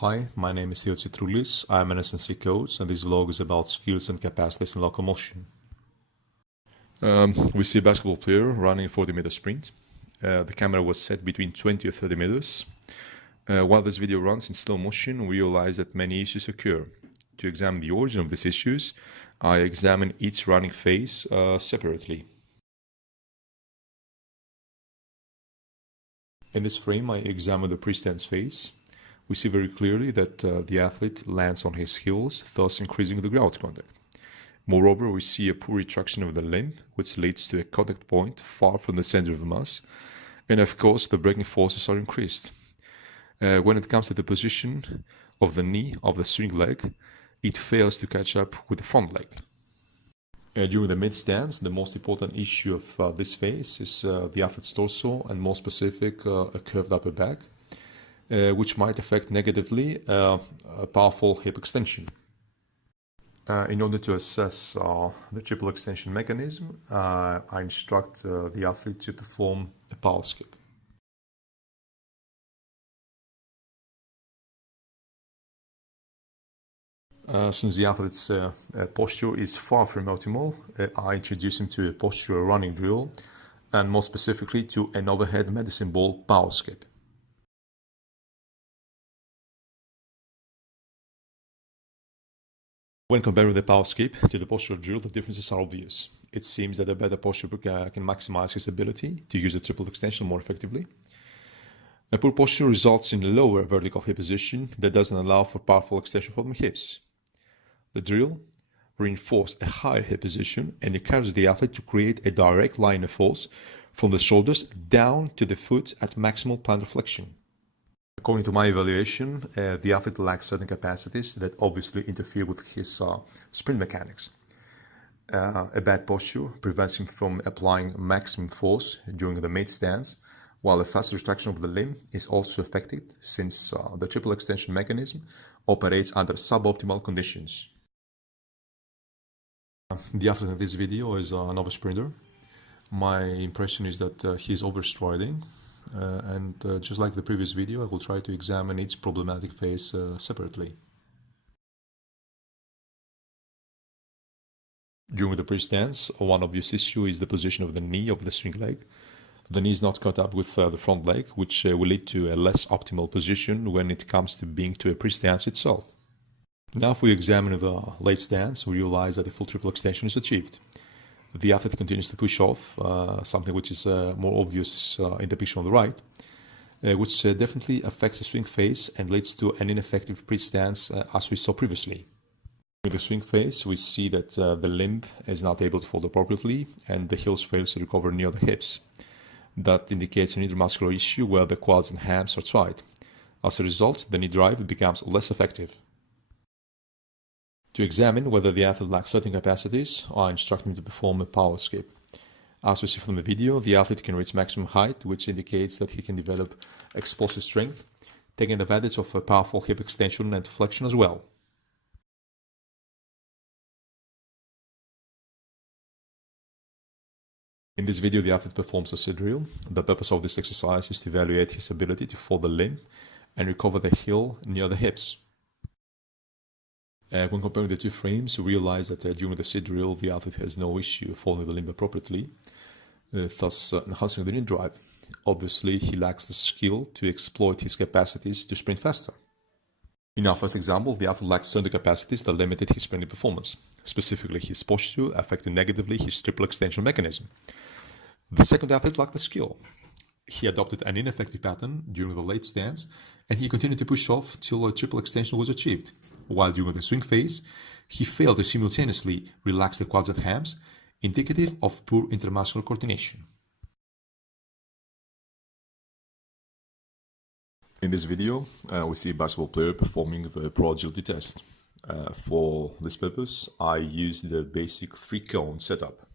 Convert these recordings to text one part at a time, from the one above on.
Hi, my name is Theo Tsitroulis. I'm an SNC coach, and this vlog is about skills and capacities in locomotion. We see a basketball player running a 40-meter sprint. The camera was set between 20 or 30 meters. While this video runs in slow motion, we realize that many issues occur. To examine the origin of these issues, I examine each running phase separately. In this frame, I examine the pre-stance phase. We see very clearly that the athlete lands on his heels, thus increasing the ground contact. Moreover, we see a poor retraction of the limb, which leads to a contact point far from the center of the mass, and of course the braking forces are increased. When it comes to the position of the knee of the swing leg, it fails to catch up with the front leg. During the mid-stance, the most important issue of this phase is the athlete's torso, and more specific, a curved upper back, which might affect negatively a powerful hip extension. In order to assess the triple extension mechanism, I instruct the athlete to perform a power skip. Since the athlete's posture is far from optimal, I introduce him to a postural running drill, and more specifically to an overhead medicine ball power skip. When comparing the power skip to the postural drill, the differences are obvious. It seems that a better posture can maximize his ability to use the triple extension more effectively. A poor posture results in a lower vertical hip position that doesn't allow for powerful extension from the hips. The drill reinforces a higher hip position and encourages the athlete to create a direct line of force from the shoulders down to the foot at maximal plantar flexion. According to my evaluation, the athlete lacks certain capacities that obviously interfere with his sprint mechanics. A bad posture prevents him from applying maximum force during the mid-stance, while a fast retraction of the limb is also affected since the triple extension mechanism operates under suboptimal conditions. The athlete in this video is a novice sprinter. My impression is that he's overstriding. And just like the previous video, I will try to examine each problematic phase separately. During the pre-stance, one obvious issue is the position of the knee of the swing leg. The knee is not caught up with the front leg, which will lead to a less optimal position when it comes to being to a pre-stance itself. Now if we examine the late stance, we realize that the full triple extension is achieved. The athlete continues to push off, something which is more obvious in the picture on the right, which definitely affects the swing phase and leads to an ineffective pre-stance as we saw previously. In the swing phase, we see that the limb is not able to fold appropriately and the heels fails to recover near the hips. That indicates an intermuscular issue where the quads and hams are tight. As a result, the knee drive becomes less effective. To examine whether the athlete lacks certain capacities, I instruct him to perform a power skip. As we see from the video, the athlete can reach maximum height, which indicates that he can develop explosive strength, taking advantage of a powerful hip extension and flexion as well. In this video, the athlete performs a C drill. The purpose of this exercise is to evaluate his ability to fold the limb and recover the heel near the hips. When comparing the two frames, we realize that during the C drill, the athlete has no issue folding the limb appropriately, thus enhancing the knee drive. Obviously, he lacks the skill to exploit his capacities to sprint faster. In our first example, the athlete lacks certain capacities that limited his sprinting performance, specifically his posture affecting negatively his triple extension mechanism. The second athlete lacked the skill. He adopted an ineffective pattern during the late stance, and he continued to push off till a triple extension was achieved, while during the swing phase, he failed to simultaneously relax the quads and hams, indicative of poor intermuscular coordination. In this video, we see a basketball player performing the Pro Agility test. For this purpose, I used the basic 3-cone setup.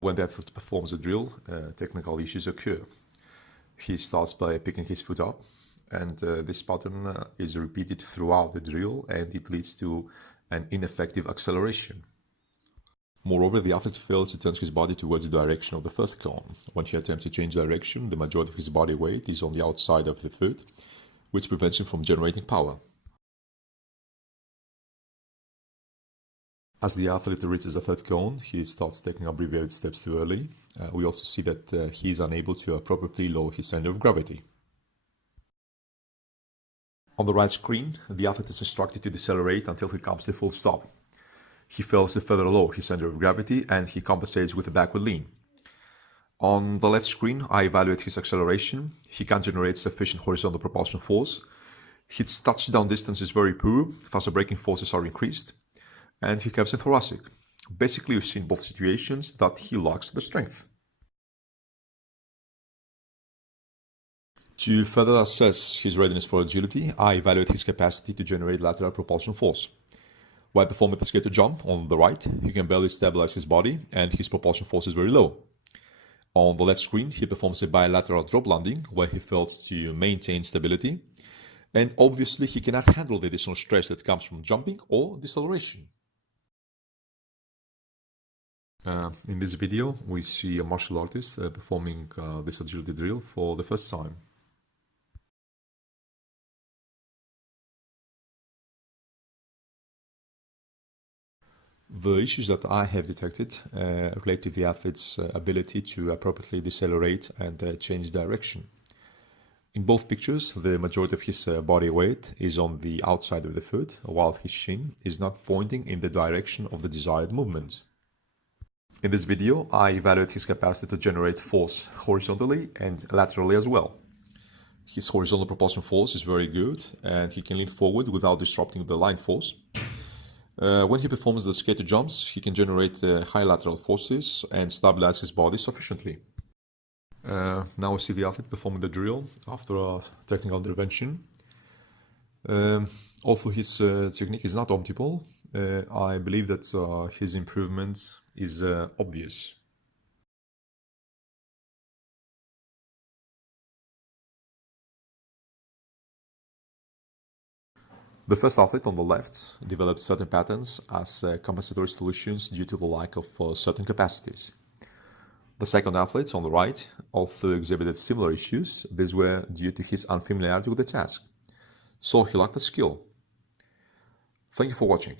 When the athlete performs a drill, technical issues occur. He starts by picking his foot up, and this pattern is repeated throughout the drill, and it leads to and ineffective acceleration. Moreover, the athlete fails to turn his body towards the direction of the first cone. When he attempts to change direction, the majority of his body weight is on the outside of the foot, which prevents him from generating power. As the athlete reaches the third cone, he starts taking abbreviated steps too early. We also see that he is unable to appropriately lower his center of gravity. On the right screen, the athlete is instructed to decelerate until he comes to full stop. He fails to further lower his center of gravity and he compensates with a backward lean. On the left screen, I evaluate his acceleration. He can't generate sufficient horizontal propulsion force. His touchdown distance is very poor, thus the braking forces are increased, and he caves in thoracic. Basically, you see in both situations that he lacks the strength. To further assess his readiness for agility, I evaluate his capacity to generate lateral propulsion force. While performing the skater jump on the right, he can barely stabilize his body and his propulsion force is very low. On the left screen, he performs a bilateral drop landing where he fails to maintain stability, and obviously he cannot handle the additional stress that comes from jumping or deceleration. In this video, we see a martial artist performing this agility drill for the first time. The issues that I have detected relate to the athlete's ability to appropriately decelerate and change direction. In both pictures, the majority of his body weight is on the outside of the foot, while his shin is not pointing in the direction of the desired movement. In this video, I evaluate his capacity to generate force horizontally and laterally as well. His horizontal propulsion force is very good and he can lean forward without disrupting the line force. When he performs the skater jumps, he can generate high lateral forces and stabilize his body sufficiently. Now we see the athlete performing the drill after a technical intervention. Although his technique is not optimal, I believe that his improvement is obvious. The first athlete on the left developed certain patterns as compensatory solutions due to the lack of certain capacities. The second athlete on the right also exhibited similar issues. These were due to his unfamiliarity with the task, so he lacked the skill. Thank you for watching.